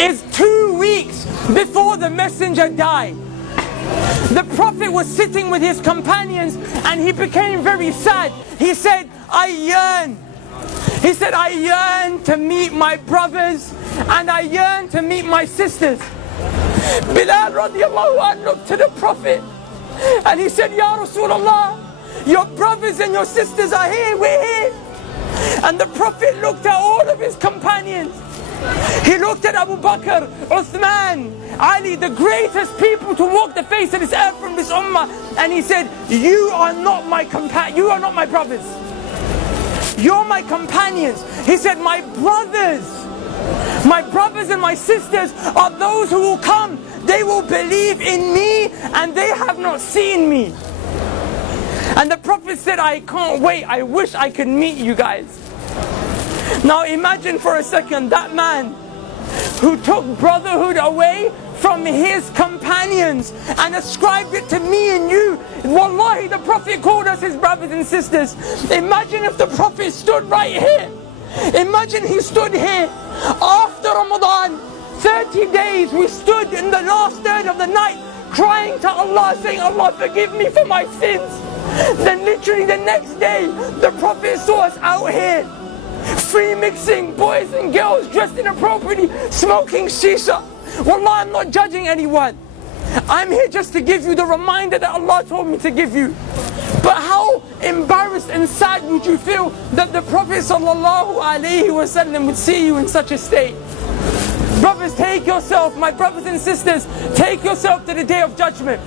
is 2 weeks before the messenger died. The Prophet was sitting with his companions and he became very sad. He said, I yearn to meet my brothers and I yearn to meet my sisters. Bilal radiallahu anh looked to the Prophet and he said, Ya Rasulullah, your brothers and your sisters are here, we're here. And the Prophet looked at all of his companions. He looked at Abu Bakr, Uthman, Ali, the greatest people to walk the face of this earth from this ummah, and he said, you are not my brothers. You're my companions. He said, my brothers and my sisters are those who will come. They will believe in me and they have not seen me. And the Prophet said, I can't wait. I wish I could meet you guys. Now imagine for a second that man who took brotherhood away from his companions and ascribed it to me and you. Wallahi, the Prophet called us his brothers and sisters. Imagine if the Prophet stood right here. Imagine he stood here after Ramadan. 30 days we stood in the last third of the night crying to Allah, saying, Allah forgive me for my sins. Then literally the next day the Prophet saw us out here free mixing, boys and girls dressed inappropriately, smoking shisha. Wallah, I'm not judging anyone. I'm here just to give you the reminder that Allah told me to give you. But how embarrassed and sad would you feel that the Prophet ﷺ would see you in such a state? Brothers, take yourself, my brothers and sisters, take yourself to the day of judgment.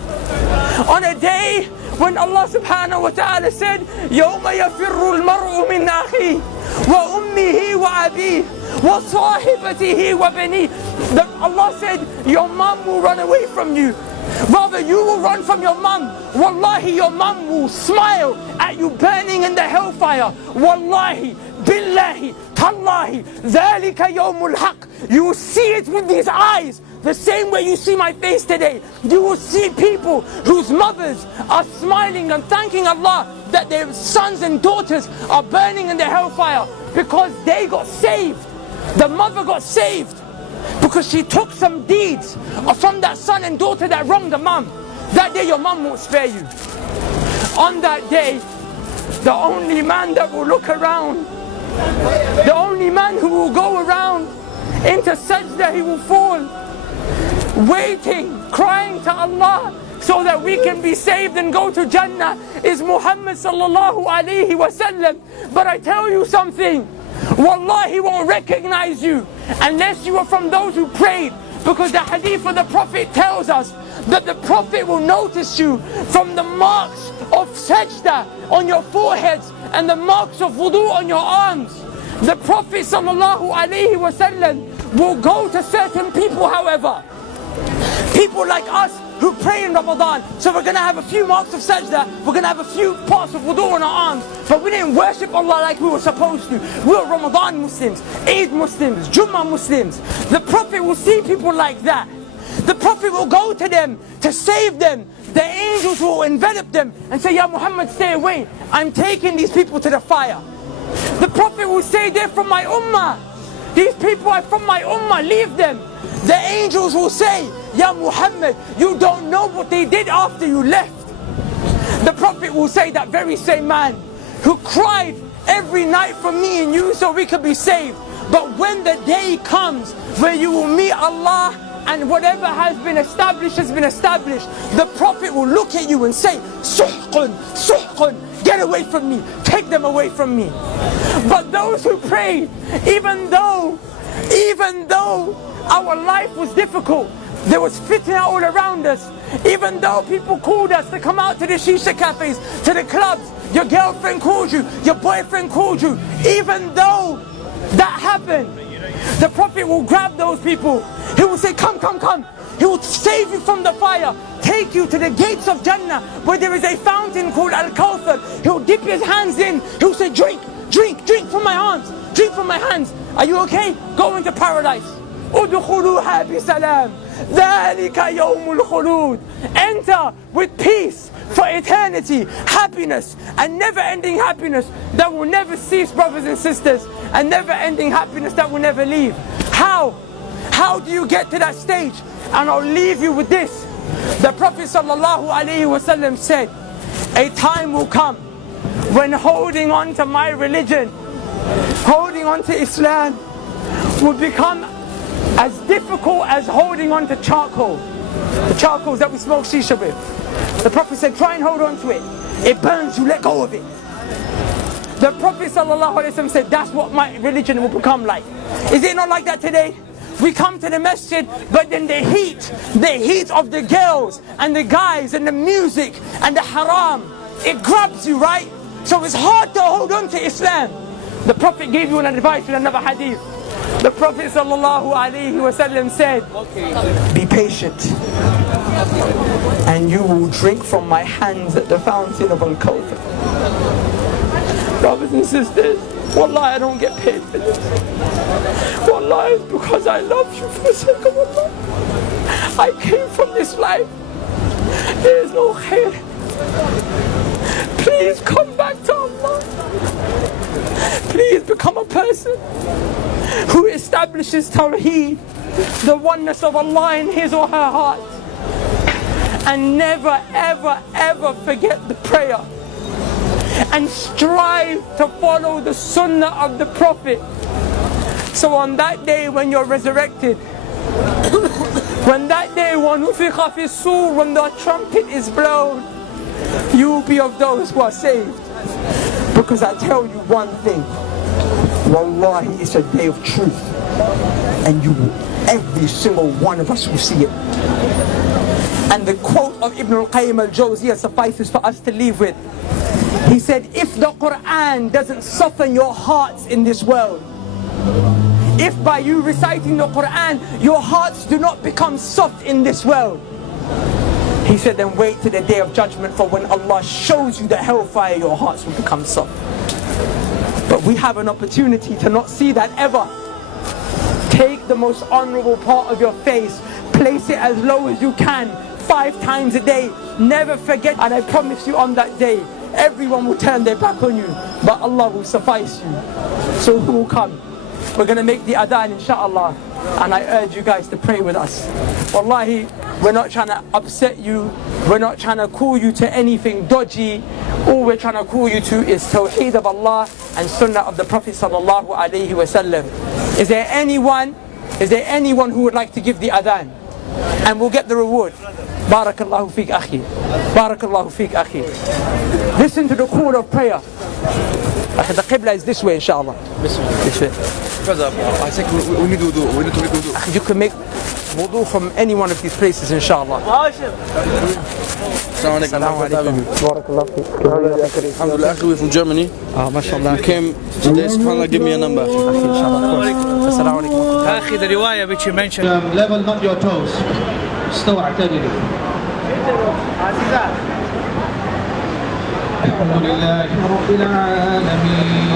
On a day when Allah subhanahu wa ta'ala said, يَوْمَ يَفِرُّ الْمَرْءُ مِنْ أَخِيهِ وَأُمِّهِ وَأَبِيهِ وَصَاحِبَتِهِ وَبَنِيهِ. Allah said, your mum will run away from you. Rather, you will run from your mum. Wallahi, your mum will smile at you burning in the hellfire. Wallahi, billahi, tallahi, dhalika yawmul haq. You will see it with these eyes. The same way you see my face today. You will see people whose mothers are smiling and thanking Allah that their sons and daughters are burning in the hellfire because they got saved. The mother got saved because she took some deeds from that son and daughter that wronged the mum. That day your mum won't spare you. On that day, the only man that will look around, the only man who will go around into sajda, he will fall, waiting, crying to Allah so that we can be saved and go to Jannah, is Muhammad sallallahu alayhi wasallam. But I tell you something, Wallah, he won't recognize you unless you are from those who prayed. Because the hadith of the Prophet tells us that the Prophet will notice you from the marks of sajda on your foreheads and the marks of wudu on your arms. The Prophet sallallahu alayhi wasallam will go to certain people, however, people like us who pray in Ramadan. So we're going to have a few marks of sajda, we're going to have a few parts of wudu on our arms, but we didn't worship Allah like we were supposed to. We were Ramadan Muslims, Eid Muslims, Jummah Muslims. The Prophet will see people like that. The Prophet will go to them to save them. The angels will envelop them and say, Ya Muhammad, stay away. I'm taking these people to the fire. The Prophet will say, they're from my ummah. These people are from my ummah, leave them. The angels will say, Ya Muhammad, you don't know what they did after you left. The Prophet will say, that very same man who cried every night for me and you so we could be saved. But when the day comes where you will meet Allah and whatever has been established has been established, the Prophet will look at you and say, Suhqun, Suhqun, get away from me, take them away from me. But those who prayed, even though our life was difficult, there was fitna all around us, even though people called us to come out to the shisha cafes, to the clubs, your girlfriend called you, your boyfriend called you, even though that happened, the Prophet will grab those people. He will say, come, come, come. He will save you from the fire, take you to the gates of Jannah where there is a fountain called Al-Kawthar. He will dip his hands in. He will say, drink, drink, drink from my arms, drink from my hands. Are you okay? Go into paradise. Udkhuluha bi salam. Dhalika yawmul khulud. Enter with peace for eternity, happiness, and never-ending happiness that will never cease, brothers and sisters, and never-ending happiness that will never leave. How? How do you get to that stage? And I'll leave you with this. The Prophet ﷺ said, a time will come when holding on to my religion, holding on to Islam, will become as difficult as holding on to charcoal. The charcoals that we smoke shisha with. The Prophet said, try and hold on to it. It burns you, let go of it. The Prophet ﷺ said, that's what my religion will become like. Is it not like that today? We come to the masjid, but then the heat of the girls and the guys and the music and the haram, it grabs you, right? So it's hard to hold on to Islam. The Prophet gave you an advice in another hadith. The Prophet ﷺ said, be patient, and you will drink from my hands at the fountain of Al-Kawthar. Brothers and sisters, wallahi, I don't get paid for this. Wallahi, it's because I love you for the sake of Allah. I came from this life. There is no khair. Please come back to Allah. Please become a person who establishes Tawheed, the oneness of Allah in his or her heart. And never, ever, ever forget the prayer. And strive to follow the sunnah of the Prophet. So on that day when you're resurrected, when that day وَنُفِخَ فِي الصُّورِ, when the trumpet is blown, you will be of those who are saved. Because I tell you one thing, wallahi, it's a day of truth, and every single one of us will see it. And the quote of Ibn al-Qayyim al-Jawziyah suffices for us to leave with. He said, if the Quran doesn't soften your hearts in this world, if by you reciting the Quran your hearts do not become soft in this world, he said, then wait to the day of judgment, for when Allah shows you the hellfire, your hearts will become soft. But we have an opportunity to not see that ever. Take the most honorable part of your face, place it as low as you can, 5 times a day. Never forget, and I promise you on that day, everyone will turn their back on you, but Allah will suffice you. So who will come? We're going to make the adhan, inshaAllah, and I urge you guys to pray with us. Wallahi, we're not trying to upset you, we're not trying to call you to anything dodgy. All we're trying to call you to is Tawheed of Allah and Sunnah of the Prophet sallallahu alaihi wasallam. Is there anyone who would like to give the adhan? And we'll get the reward. Barakallahu feek akhi. Barakallahu feek akhi. Listen to the call of prayer. The Qibla is this way, inshallah. This way. Brother, I think we need wudu. We need to make wudu. You can make wudu from any one of these places, inshallah. Assalamu alaikum. Barakallahu feek. Alhamdulillah, we're from Germany. MashaAllah. Came today, subhanAllah, give me a number. Assalamu alaikum. أخي, the riwayah which you mentioned. Level not your toes. استوى اعتدلوا. الحمد لله رب العالمين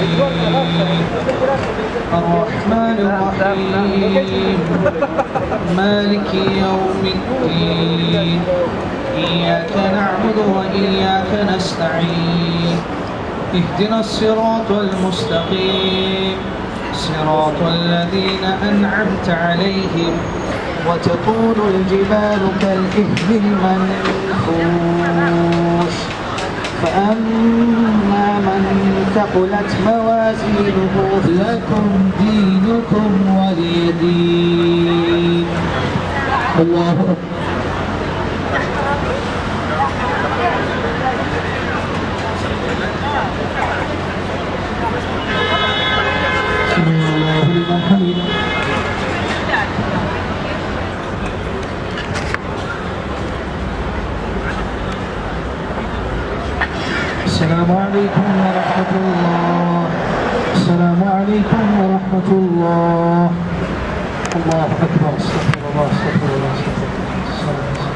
الرحمن الرحيم مالك يوم الدين إياك نعبد وإياك نستعين اهدنا الصراط المستقيم صراط الذين أنعمت عليهم وتكون الجبال كالإهل المنفوش فأما من ثقلت موازينه لكم دينكم ولي دين. الله أكبر. سمع الله لمن حمده. السلام عليكم ورحمة الله. السلام عليكم ورحمة الله. الله أكبر. استغفر الله استغفر الله استغفر الله.